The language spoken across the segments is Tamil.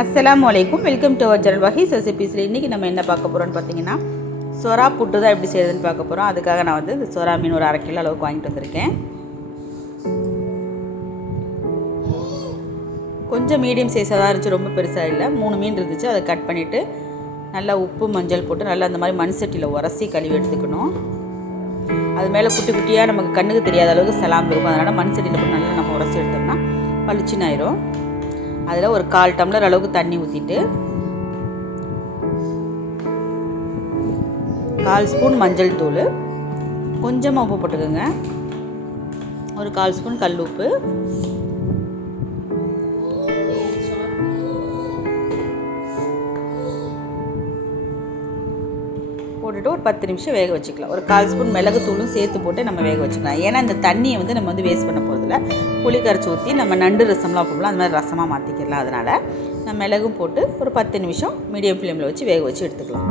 அஸ்லாம் வலைக்கும் வெல்கம் டு அவர் ஜெனல் வகை ரெசிபீஸில் இன்றைக்கி நம்ம என்ன பார்க்க போகிறோம்னு பார்த்தீங்கன்னா சொரா புட்டு தான் எப்படி செய்யுதுன்னு பார்க்க போகிறோம் அதுக்காக நான் வந்து இந்த சொரா மீன் ஒரு அரை கிலோ அளவுக்கு வாங்கிட்டு வந்திருக்கேன். கொஞ்சம் மீடியம் சைஸாக தான் இருந்துச்சு ரொம்ப பெருசாக இல்லை. மூணு மீன் இருந்துச்சு. அதை கட் பண்ணிவிட்டு நல்லா உப்பு மஞ்சள் போட்டு நல்லா அந்த மாதிரி மண் சட்டியில் உரசி கழுவி எடுத்துக்கணும். அது மேலே குட்டி குட்டியாக நமக்கு கண்ணுக்கு தெரியாத அளவுக்கு சலாம் இருக்கும். அதனால் மண் சட்டியில் போட்டு நல்லா நம்ம உரசி எடுத்தோம்னா பளிச்சுன்னு ஆயிரும். அதில் ஒரு கால் டம்ளர் அளவுக்கு தண்ணி ஊற்றிட்டு கால் ஸ்பூன் மஞ்சள் தூள். கொஞ்சமாக உப்பு போட்டுக்கோங்க. ஒரு கால் ஸ்பூன் கல் உப்பு. போட்டுட்டு ஒரு பத்து நிமிஷம் வேக வச்சுக்கலாம். ஒரு கால் ஸ்பூன் மிளகு தூளும் சேர்த்து போட்டு நம்ம வேக வச்சுக்கலாம். ஏன்னா இந்த தண்ணியை வந்து நம்ம வந்து வேஸ்ட் பண்ண போகிறதில்ல புளி கரைச்சி ஊற்றி நம்ம நண்டு ரசம்லாம் வைப்போம்ல அந்த மாதிரி ரசமாக மாற்றிக்கலாம் அதனால். நம்ம மிளகும் போட்டு ஒரு பத்து நிமிஷம் மீடியம் ஃப்ளேமில் வச்சு வேக வச்சு எடுத்துக்கலாம்.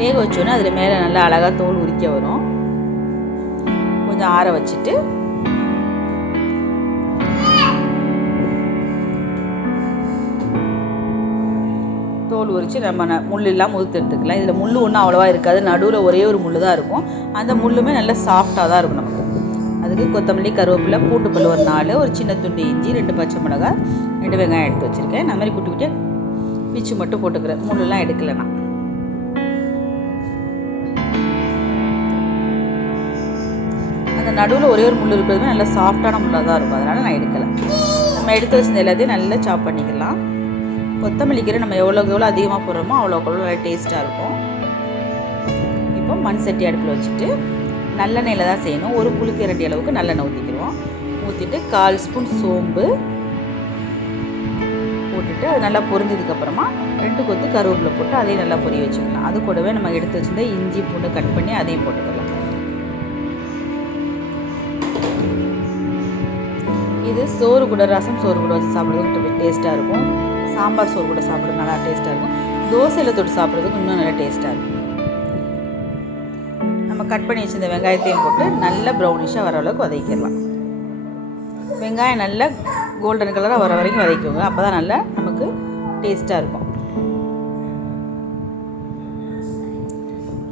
வேக வச்சோன்னே அதில் மேலே நல்லா அழகாக தோல் உரிக்க வரும். கொஞ்சம் ஆற வச்சுட்டு தோல் உரித்து நம்ம ந முள் இல்லாமல் எடுத்துக்கலாம். இதில் முள் ஒன்றும் அவ்வளோவா இருக்காது. நடுவில் ஒரே ஒரு முள் தான் இருக்கும். அந்த முள்ளுமே நல்லா சாஃப்டாக தான் இருக்கும் நமக்கு. அதுக்கு கொத்தமல்லி கருவேப்பிலை பூட்டுப்பல் ஒரு நாலு ஒரு சின்ன துண்டு இஞ்சி ரெண்டு பச்சை மிளகாய் ரெண்டு வெங்காயம் எடுத்து வச்சுருக்கேன். இந்த மாதிரி குட்டி குட்டியாக பிச்சு மட்டும் போட்டுக்கிறேன். முள்ளெல்லாம் எடுக்கலை நான் அந்த நடுவில் ஒரே ஒரு முள் இருக்கிறதுமே நல்லா சாஃப்டான முள்ளாக தான் இருக்கும். அதனால் நான் எடுக்கலை. நம்ம எடுத்து வச்சிருந்த எல்லாத்தையும் நல்லா சாப் பண்ணிக்கலாம். கொத்தமல்லி கீரை நம்ம எவ்வளோக்கு எவ்வளோ அதிகமாக போடுறோமோ அவ்வளோக்கு எவ்வளோ டேஸ்ட்டாக இருக்கும். இப்போ மண் சட்டி அடுப்பில் வச்சுட்டு நல்லெண்ணெயில் தான் செய்யணும். ஒரு புளிக்கரண்டி அளவுக்கு நல்லெண்ணெய் ஊற்றிக்கிடுவோம். ஊற்றிட்டு கால் ஸ்பூன் சோம்பு போட்டுட்டு அது நல்லா பொரிஞ்சதுக்கப்புறமா ரெண்டு கொத்து கருவேப்பிலை போட்டு அதையும் நல்லா பொரிய வச்சுக்கலாம். அது கூடவே நம்ம எடுத்து வச்சிருந்த இஞ்சி பூண்டு கட் பண்ணி அதையும் போட்டுக்கலாம். இது சோறு கூட ரசம் சோறு கூட வச்சு சாப்பிட்றதுக்கு டேஸ்ட்டாக இருக்கும். சாம்பார் சோறு கூட சாப்பிட்றது நல்லா டேஸ்ட்டாக இருக்கும். தோசையில் தொட்டு சாப்பிட்றதுக்கு இன்னும் நல்லா டேஸ்ட்டாக இருக்கும். நம்ம கட் பண்ணி வச்சிருந்த வெங்காயத்தையும் போட்டு நல்லா ப்ரௌனிஷாக வர அளவுக்கு வதக்கிடலாம். வெங்காயம் நல்லா கோல்டன் கலராக வர வரைக்கும் வதக்கிக்கோங்க. அப்போ தான் நல்லா நமக்கு டேஸ்ட்டாக இருக்கும்.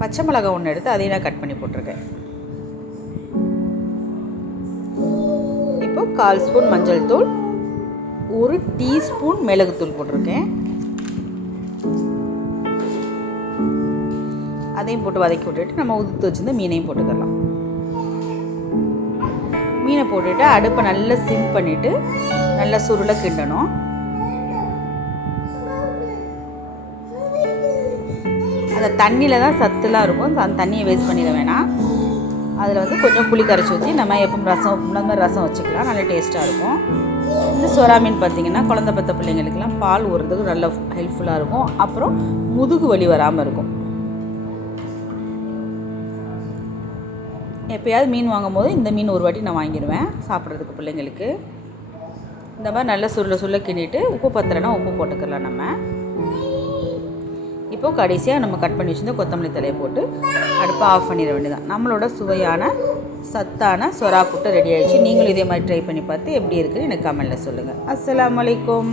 பச்சை மிளகாய் ஒன்று எடுத்து அதையும் நான் கட் பண்ணி போட்டிருக்கேன். இப்போ கால் ஸ்பூன் மஞ்சள் தூள் ஒரு டீஸ்பூன் மிளகுத்தூள் போட்டிருக்கேன். அதையும் போட்டு வதக்கி விட்டுட்டு நம்ம உதுத்து வச்சிருந்த மீனையும் போட்டுக்கலாம். மீனை போட்டுட்டு அடுப்பை நல்லா சிம் பண்ணிவிட்டு நல்லா சுருளை கிண்டணும். அந்த தண்ணியில் தான் சத்துலாம் இருக்கும். அந்த தண்ணியை வேஸ்ட் பண்ணிட வேணாம். அதில் வந்து கொஞ்சம் புளி கரைச்சி ஊற்றி நம்ம எப்போ ரசம் முன்னாடி மாதிரி ரசம் வச்சுக்கலாம். நல்லா டேஸ்ட்டாக இருக்கும். இந்த சோரா மீன் பார்த்திங்கன்னா குழந்த பத்த பிள்ளைங்களுக்கெல்லாம் பால் ஊறுறதுக்கு நல்ல ஹெல்ப்ஃபுல்லாக இருக்கும். அப்புறம் முதுகு வலி வராமல் இருக்கும். எப்போயாவது மீன் வாங்கும் போது இந்த மீன் ஒரு வாட்டி நான் வாங்கிடுவேன் சாப்பிட்றதுக்கு பிள்ளைங்களுக்கு. இந்த மாதிரி நல்லா சுருள சுருள கிண்டிட்டு உப்பு பத்திரனா உப்பு போட்டுக்கலாம் நம்ம. இப்போ கடைசியாக நம்ம கட் பண்ணி வச்சுருந்த கொத்தமல்லி தலையை போட்டு அடுப்பை ஆஃப் பண்ணிட வேண்டியதான் நம்மளோட சுவையான சத்தான சொரா புட்டு ரெடி ஆயிடுச்சு. நீங்களும் இதே மாதிரி ட்ரை பண்ணி பார்த்து எப்படி இருக்குன்னு எனக்கு கமெண்டில் சொல்லுங்கள் அஸ்லாம் வலைக்கம்